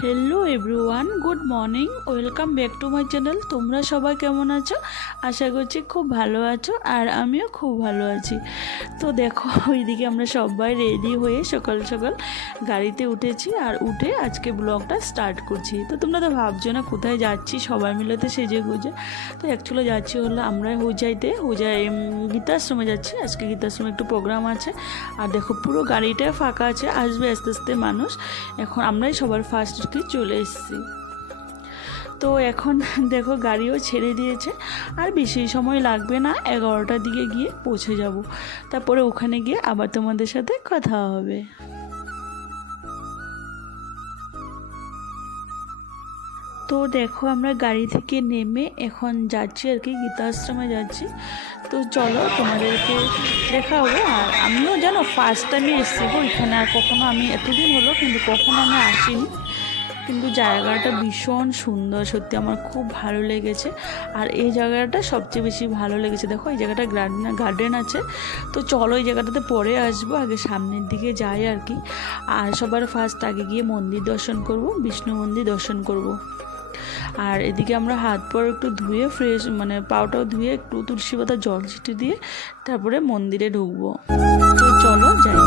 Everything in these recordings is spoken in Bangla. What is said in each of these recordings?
Hello everyone, good morning, welcome back to my channel. তোমরা সবাই কেমন আছো? আশা করছি খুব ভালো আছো, আর আমিও খুব ভালো আছি। তো দেখো, ওইদিকে আমরা সবাই রেডি হয়ে সকাল সকাল গাড়িতে উঠেছি, আর উঠে আজকে ব্লগটা স্টার্ট করছি। তো তোমরা তো ভাবছো না কোথায় যাচ্ছি সবাই মিলে তো সেজে গুজে। তো অ্যাকচুয়ালি যাচ্ছি হলো আমরা হোজাই গীতাশ্রমে যাচ্ছি। আজকে গীতাশ্রমে একটু প্রোগ্রাম আছে, আর দেখো পুরো গাড়িটা ফাঁকা আছে, আসবে আস্তে আস্তে মানুষ। এখন আমরাই সবার ফার্স্ট চলে এসেছি। তো এখন দেখো গাড়িও ছেড়ে দিয়েছে, আর বেশি সময় লাগবে না, 11টার দিকে গিয়ে পৌঁছে যাব। তারপরে ওখানে গিয়ে আবার তোমাদের সাথে কথা হবে। তো দেখো আমরা গাড়ি থেকে নেমে এখন যাচ্ছি আর কি, গীতাশ্রমে যাচ্ছি। তো চলো তোমাদেরকে দেখাবো। আর আমিও জানো ফার্স্ট টাইমে এসেছি গো এখানে, আর কখনো আমি এতদিন হলো কিন্তু কখনো আমি আসিনি। কিন্তু জায়গাটা ভীষণ সুন্দর, সত্যি আমার খুব ভালো লেগেছে। আর এই জায়গাটা সবচেয়ে বেশি ভালো লেগেছে, দেখো এই জায়গাটা গার্ডেন আছে। তো চলো এই জায়গাটাতে পরে আসবো, আগে সামনের দিকে যাই আর কি। আর সবার ফার্স্ট আগে গিয়ে মন্দির দর্শন করব, বিষ্ণু মন্দির দর্শন করব। আর এদিকে আমরা হাত পা একটু ধুয়ে ফ্রেশ, মানে পাউটাও ধুয়ে একটু তুলসী পাতা জল ছিটে দিয়ে তারপরে মন্দিরে ঢুকবো। তো চলো যাই।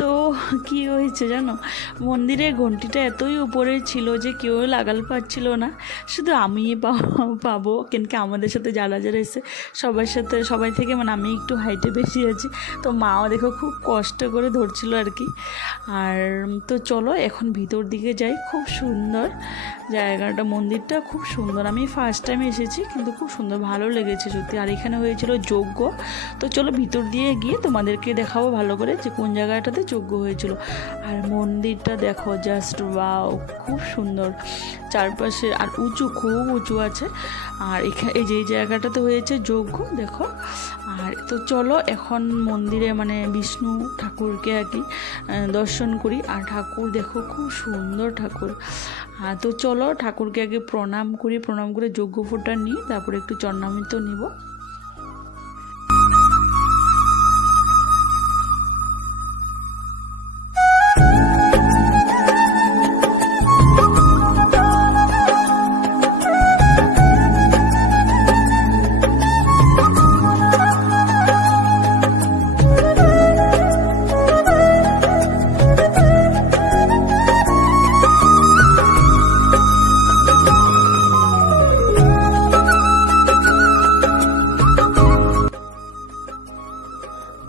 তো কি হয়েছে জানো, মন্দিরের ঘন্টিটা এতই উপরে ছিল যে কেউ লাগাল পাচ্ছিল না, শুধু আমি পাবো। কেনকি আমাদের সাথে যারা যারা এসে সবাই থেকে মানে আমি একটু হাইটে বেশি আছি, তো মাও দেখো খুব কষ্ট করে ধরছিল আর কি। আর তো চলো এখন ভিতর দিকে যাই। খুব সুন্দর জায়গাটা, মন্দিরটা খুব সুন্দর। আমি ফার্স্ট টাইম এসেছি কিন্তু খুব সুন্দর, ভালো লেগেছে সত্যি। আর এখানে হয়েছিল যজ্ঞ। তো চলো ভিতর দিয়ে গিয়ে তোমাদেরকে দেখাবো ভালো করে যে কোন জায়গাটাতে যজ্ঞ হয়েছিল। আর মন্দিরটা দেখো জাস্ট ওয়াও, খুব সুন্দর চারপাশে, আর উঁচু, খুব উঁচু আছে। আর এখানে এই যে জায়গাটাতে হয়েছে যজ্ঞ দেখো। আর তো চলো এখন মন্দিরে মানে বিষ্ণু ঠাকুরকে আর কি দর্শন করি। আর ঠাকুর দেখো খুব সুন্দর ঠাকুর। তো চলো ঠাকুরকে আগে প্রণাম করি, প্রণাম করে যজ্ঞ ফোঁটা নিই, তারপরে একটু চরণামৃত নিব।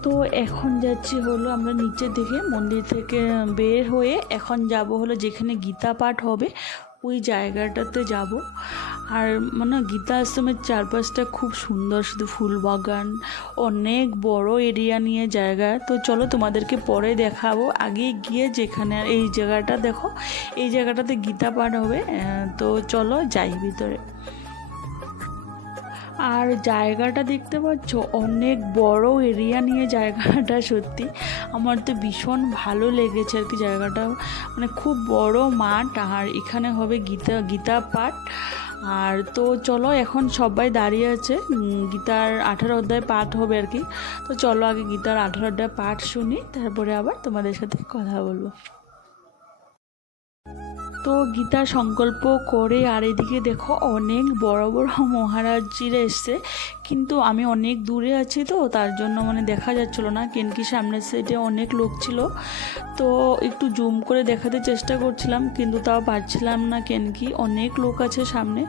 তো এখন যাচ্ছি হলো আমরা নিচের দিকে, মন্দির থেকে বের হয়ে এখন যাব হলো যেখানে গীতা পাঠ হবে ওই জায়গাটাতে যাব। আর মানে গীতা আশ্রমের চারপাশটা খুব সুন্দর, শুধু ফুল বাগান, অনেক বড় এরিয়া নিয়ে জায়গা। তো চলো তোমাদেরকে পরে দেখাবো, আগে গিয়ে যেখানে এই জায়গাটা দেখো, এই জায়গাটাতে গীতা পাঠ হবে। তো চলো যাই ভিতরে। আর জায়গাটা দেখতে পাচ্ছ, অনেক বড় এরিয়া নিয়ে জায়গাটা, সত্যি আমার তো ভীষণ ভালো লেগেছে আর কি জায়গাটা। মানে খুব বড় মাঠ, আর এখানে হবে গীতা পাঠ। আর তো চলো এখন সবাই দাঁড়িয়ে আছে, গীতার 18 অধ্যায় পাঠ হবে আর কি। তো চলো আগে গীতার 18 অধ্যায় পাঠ শুনি, তারপরে আবার তোমাদের সাথে কথা বলবো। তো গীতা সংকল্প করে, আর এদিকে দেখো অনেক বড় বড় মহারাজজিরা এসছে, কিন্তু আমি অনেক দূরে আছি তো তার জন্য মানে দেখা যাচ্ছিলো না, কেনকি সামনের সাইডে অনেক লোক ছিল। তো একটু জুম করে দেখাতে চেষ্টা করছিলাম, কিন্তু তাও পারছিলাম না, কেনকি অনেক লোক আছে সামনে।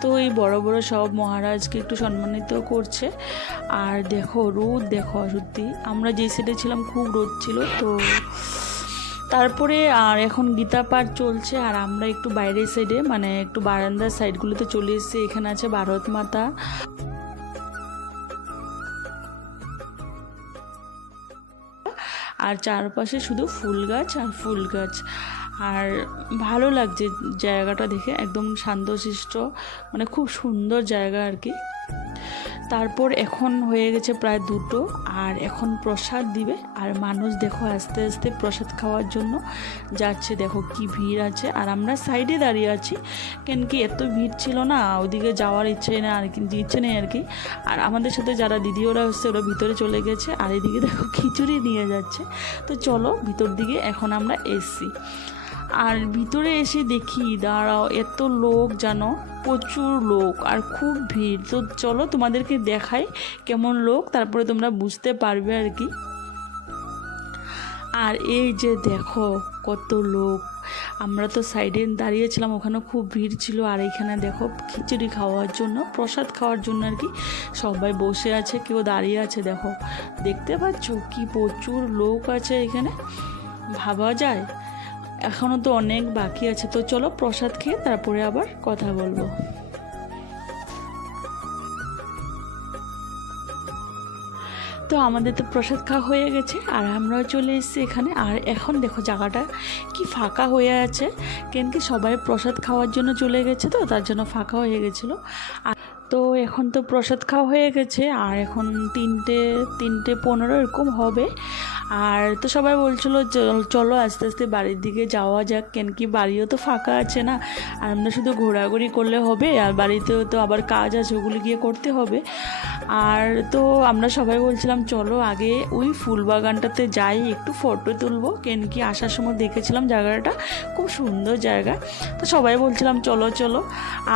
তো এই বড় বড় সব মহারাজকে একটু সম্মানিত করছে। আর দেখো রোদ, দেখো সত্যি আমরা যে সাইডে ছিলাম খুব রোদ ছিল। তো তারপরে আর এখন গীতা পাঠ চলছে, আর আমরা একটু বাইরের সাইডে মানে একটু বারান্দার সাইডগুলোতে চলে এসেছি। এখানে আছে ভারত মাতা, আর চারপাশে শুধু ফুল গাছ আর ফুল গাছ। আর ভালো লাগছে জায়গাটা দেখে, একদম শান্তশিষ্ট, মানে খুব সুন্দর জায়গা আর কি। তারপর এখন হয়ে গেছে প্রায় 2টো, আর এখন প্রসাদ দিবে। আর মানুষ দেখো আস্তে আস্তে প্রসাদ খাওয়ার জন্য যাচ্ছে, দেখো কি ভিড় আছে। আর আমরা সাইডে দাঁড়িয়ে আছি, কেন কি এত ভিড় ছিল না, ওদিকে যাওয়ার ইচ্ছে না আর কি, ইচ্ছে নেই আর কি। আর আমাদের সাথে যারা দিদি ওরা হচ্ছে ওরা ভিতরে চলে গেছে, আর এদিকে দেখো খিচুড়ি নিয়ে যাচ্ছে। তো চলো ভিতর দিকে এখন আমরা এসছি। আর ভিতরে এসে দেখি দাঁড়াও এত লোক জানো, প্রচুর লোক আর খুব ভিড়। তো চলো তোমাদেরকে দেখাই কেমন লোক, তারপরে তোমরা বুঝতে পারবে আর কি। আর এই যে দেখো কত লোক, আমরা তো সাইডে দাঁড়িয়েছিলাম, ওখানে খুব ভিড় ছিল। আর এখানে দেখো খিচুড়ি খাওয়ার জন্য, প্রসাদ খাওয়ার জন্য আর কি সবাই বসে আছে, কেউ দাঁড়িয়ে আছে। দেখো দেখতে পাচ্ছ কি প্রচুর লোক আছে এখানে, ভাবা যায়। এখনও তো অনেক বাকি আছে। তো চলো প্রসাদ খেয়ে তারপরে আবার কথা বলবো। তো আমাদের তো প্রসাদ খাওয়া হয়ে গেছে, আর আমরাও চলে এসেছি এখানে। আর এখন দেখো জায়গাটা কি ফাঁকা হয়ে আছে, কেন কি সবাই প্রসাদ খাওয়ার জন্য চলে গেছে, তো তার জন্য ফাঁকা হয়ে গেছিলো। আর তো এখন তো প্রসাদ খাওয়া হয়ে গেছে, আর এখন 3:15 এরকম হবে। আর তো সবাই বলছিল চলো আস্তে আস্তে বাড়ির দিকে যাওয়া যাক, কেন কি বাড়িও তো ফাঁকা আছে না, আর আমরা শুধু ঘোরাঘুরি করলে হবে, আর বাড়িতেও তো আবার কাজ আছে, ওগুলি গিয়ে করতে হবে। আর তো আমরা সবাই বলছিলাম চলো আগে ওই ফুল বাগানটাতে যাই, একটু ফটো তুলবো, কেন কি আসার সময় দেখেছিলাম জায়গাটা খুব সুন্দর জায়গা। তো সবাই বলছিলাম চলো চলো।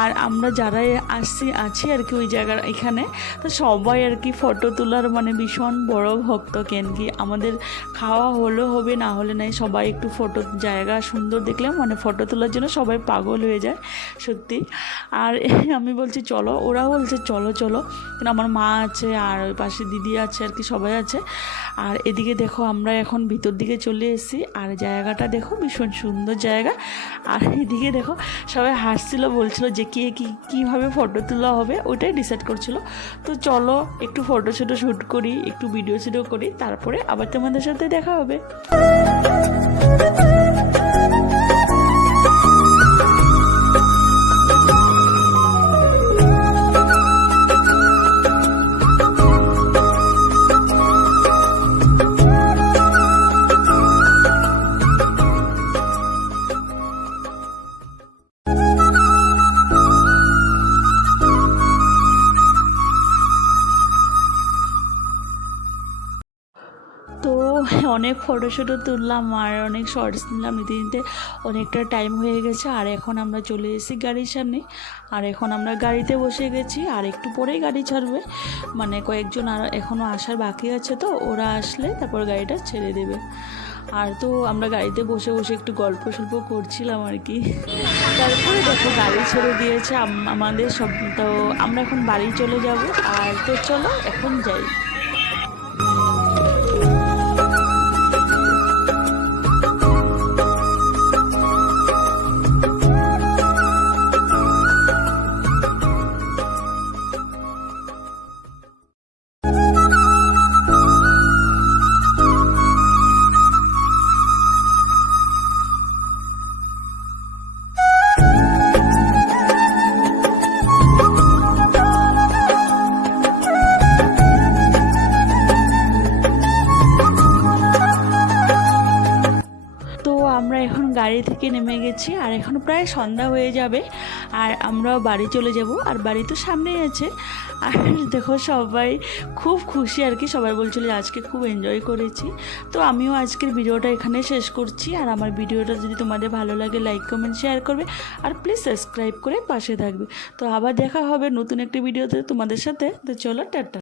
আর আমরা যারাই আছি আর কি ওই জায়গার এখানে, তো সবাই আর কি ফটো তোলার মানে ভীষণ বড় ভক্ত, কেন কি আমাদের খাওয়া হলে হবে না হলে নাই, সবাই একটু ফটো জায়গা সুন্দর দেখলে মানে ফটো তোলার জন্য সবাই পাগল হয়ে যায় সত্যি। আর আমি বলছি চলো, ওরা বলছে চলো চলো, কিন্তু আমার মা আছে আর ওই পাশে দিদি আছে আর কি, সবাই আছে। আর এদিকে দেখো আমরা এখন ভিতর দিকে চলে এসেছি, আর জায়গাটা দেখো ভীষণ সুন্দর জায়গা। আর এদিকে দেখো সবাই হাসছিল, বলছিল যে কীভাবে ফটো তোলা হবে ওইটাই ডিসাইড করছিল। তো চলো একটু ফটো শ্যুট করি, একটু ভিডিও করি, তারপরে আবার তোমাদের সাথে দেখা হবে। তো অনেক ফটোশ্যুটও তুললাম আর অনেক শর্টস নিলাম, নিতে নিতে অনেকটা টাইম হয়ে গেছে। আর এখন আমরা চলে এসেছি গাড়ির সামনে, আর এখন আমরা গাড়িতে বসে গেছি। আর একটু পরেই গাড়ি ছাড়বে, মানে কয়েকজন আর এখনও আসার বাকি আছে, তো ওরা আসলে তারপর গাড়িটা ছেড়ে দেবে। আর তো আমরা গাড়িতে বসে বসে একটু গল্প করছিলাম আর কি। তারপরে দেখো গাড়ি ছেড়ে দিয়েছে আমাদের সব, তো আমরা এখন বাড়ি চলে যাব। আর তো চলো এখন যাই। আমরা এখন গাড়ি থেকে নেমে গেছি, আর এখন প্রায় সন্ধ্যা হয়ে যাবে, আর আমরাও বাড়ি চলে যাব। আর বাড়ি তো সামনেই আছে। আর দেখো সবাই খুব খুশি আর কি, সবাই বলছিল আজকে খুব এনজয় করেছি। তো আমিও আজকের ভিডিওটা এখানে শেষ করছি। আর আমার ভিডিওটা যদি তোমাদের ভালো লাগে লাইক কমেন্ট শেয়ার করবে, আর প্লিজ সাবস্ক্রাইব করে পাশে থাকবে। তো আবার দেখা হবে নতুন একটি ভিডিওতে তোমাদের সাথে। তো চলো টাটা।